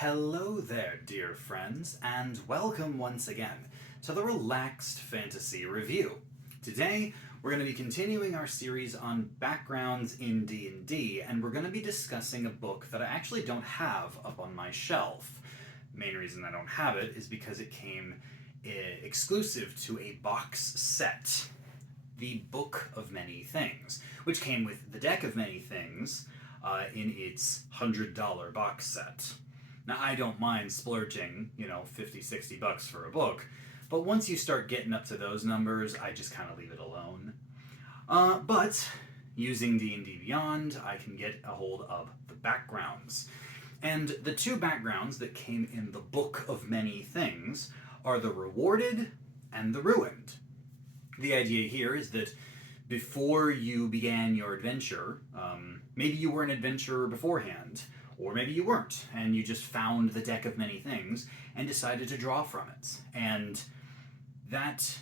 Hello there, dear friends, and welcome once again to the Relaxed Fantasy Review. Today, we're going to be continuing our series on backgrounds in D&D, and we're going to be discussing a book that I actually don't have up on my shelf. Main reason I don't have it is because it came exclusive to a box set, the Book of Many Things, which came with the Deck of Many Things in its $100 box set. Now, I don't mind splurging, $50-$60 for a book, but once you start getting up to those numbers, I just kind of leave it alone. But using D&D Beyond, I can get a hold of the backgrounds. And the two backgrounds that came in the Book of Many Things are the Rewarded and the Ruined. The idea here is that before you began your adventure, maybe you were an adventurer beforehand, or maybe you weren't, and you just found the Deck of Many Things and decided to draw from it. And that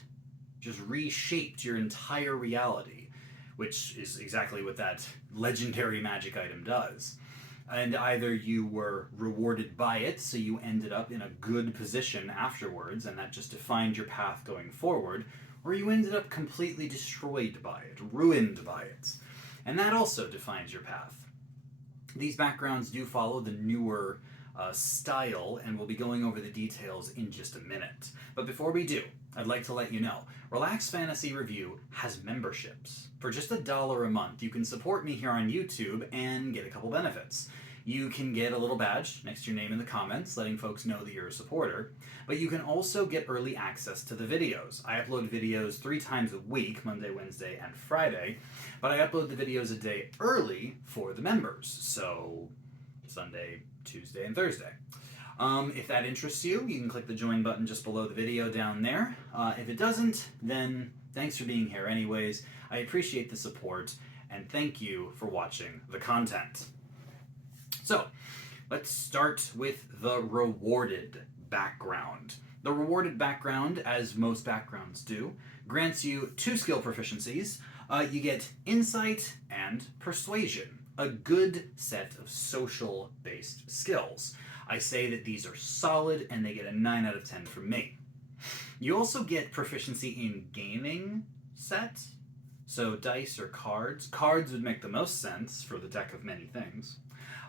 just reshaped your entire reality, which is exactly what that legendary magic item does. And either you were rewarded by it, so you ended up in a good position afterwards, and that just defined your path going forward, or you ended up completely destroyed by it, ruined by it. And that also defines your path. These backgrounds do follow the newer style, and we'll be going over the details in just a minute. But before we do, I'd like to let you know, Relaxed Fantasy Review has memberships. For just $1 a month, you can support me here on YouTube and get a couple benefits. You can get a little badge next to your name in the comments, letting folks know that you're a supporter. But you can also get early access to the videos. I upload videos 3 times a week, Monday, Wednesday, and Friday. But I upload the videos a day early for the members. So Sunday, Tuesday, and Thursday. If that interests you, you can click the join button just below the video down there. If it doesn't, then thanks for being here anyways. I appreciate the support, and thank you for watching the content. So, let's start with the rewarded background. The rewarded background, as most backgrounds do, grants you 2 skill proficiencies. You get insight and persuasion, a good set of social-based skills. I say that these are solid, and they get a 9 out of 10 from me. You also get proficiency in gaming set, so dice or cards. Cards would make the most sense for the Deck of Many Things.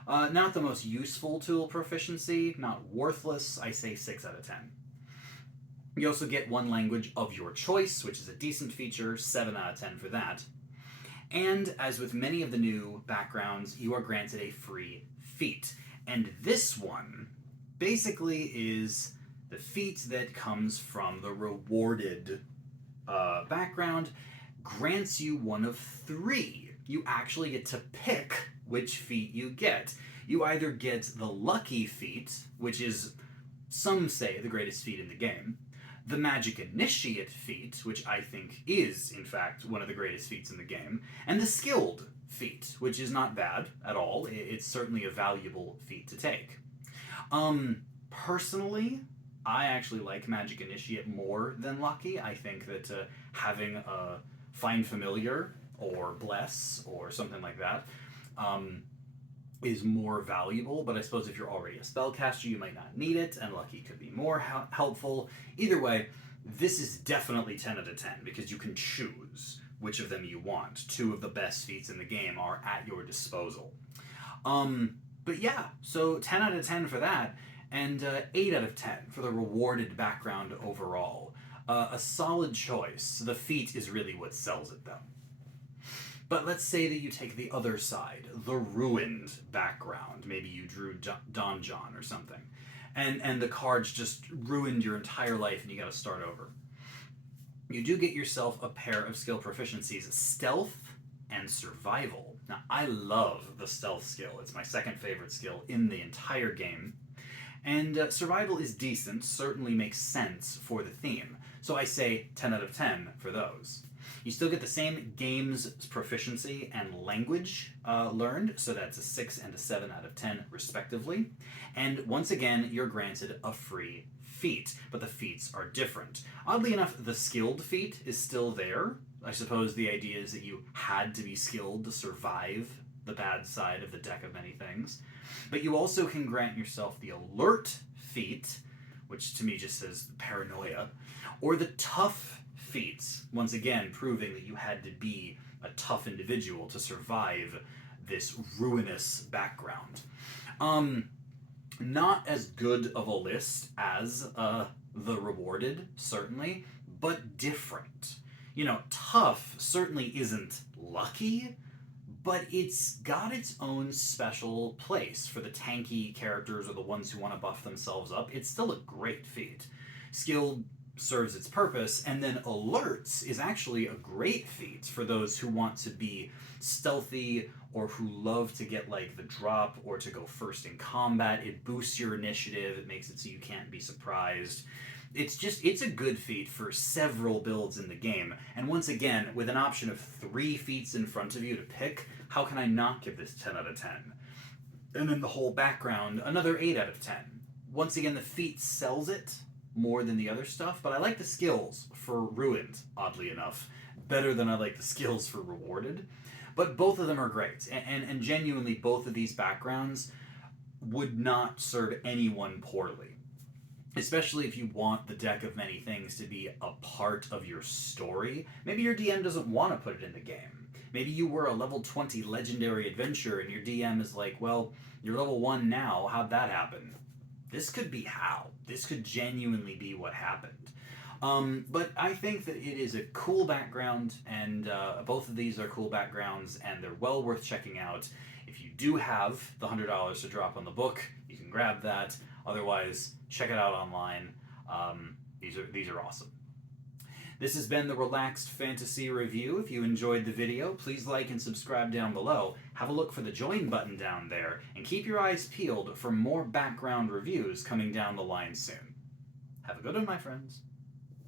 Not the most useful tool proficiency, not worthless, I say 6 out of 10. You also get 1 language of your choice, which is a decent feature, 7 out of 10 for that. And as with many of the new backgrounds, you are granted a free feat. And this one basically is the feat that comes from the rewarded background, grants you one of 3. You actually get to pick which feat you get. You either get the lucky feat, which is, some say, the greatest feat in the game, the magic initiate feat, which I think is, in fact, one of the greatest feats in the game, and the skilled feat, which is not bad at all. It's certainly a valuable feat to take. Personally, I actually like magic initiate more than lucky. I think that having a find familiar or bless or something like that is more valuable, but I suppose if you're already a spellcaster, you might not need it, and lucky could be more helpful. Either way, this is definitely 10 out of 10, because you can choose which of them you want. 2 of the best feats in the game are at your disposal. But yeah, so 10 out of 10 for that, and 8 out of 10 for the rewarded background overall. A solid choice. The feat is really what sells it, though. But let's say that you take the other side, the ruined background. Maybe you drew Don John or something, and the cards just ruined your entire life and you gotta start over. You do get yourself a pair of skill proficiencies, stealth and survival. Now, I love the stealth skill. It's my second favorite skill in the entire game. And survival is decent, certainly makes sense for the theme. So I say 10 out of 10 for those. You still get the same games proficiency and language learned, so that's a 6 and a 7 out of 10 respectively. And once again, you're granted a free feat, but the feats are different. Oddly enough, the skilled feat is still there. I suppose the idea is that you had to be skilled to survive the bad side of the deck of many things. But you also can grant yourself the alert feat, which to me just says paranoia, or the tough feats, once again proving that you had to be a tough individual to survive this ruinous background. Not as good of a list as the rewarded, certainly, but different. You know, tough certainly isn't lucky, but it's got its own special place for the tanky characters or the ones who want to buff themselves up. It's still a great feat. Skilled serves its purpose, and then alerts is actually a great feat for those who want to be stealthy or who love to get like the drop or to go first in combat. It boosts your initiative, it makes it so you can't be surprised. It's a good feat for several builds in the game, and once again, with an option of 3 feats in front of you to pick, how can I not give this 10 out of 10? And then the whole background, another 8 out of 10. Once again, the feat sells it more than the other stuff, but I like the skills for Ruined, oddly enough, better than I like the skills for Rewarded. But both of them are great, and genuinely both of these backgrounds would not serve anyone poorly. Especially if you want the deck of many things to be a part of your story. Maybe your DM doesn't want to put it in the game. Maybe you were a level 20 legendary adventurer and your DM is like, well, you're level 1 now, how'd that happen? This could be how. This could genuinely be what happened. But I think that it is a cool background, and both of these are cool backgrounds, and they're well worth checking out. If you do have the $100 to drop on the book, you can grab that. Otherwise, check it out online. These are awesome. This has been the Relaxed Fantasy Review. If you enjoyed the video, please like and subscribe down below. Have a look for the join button down there, and keep your eyes peeled for more background reviews coming down the line soon. Have a good one, my friends.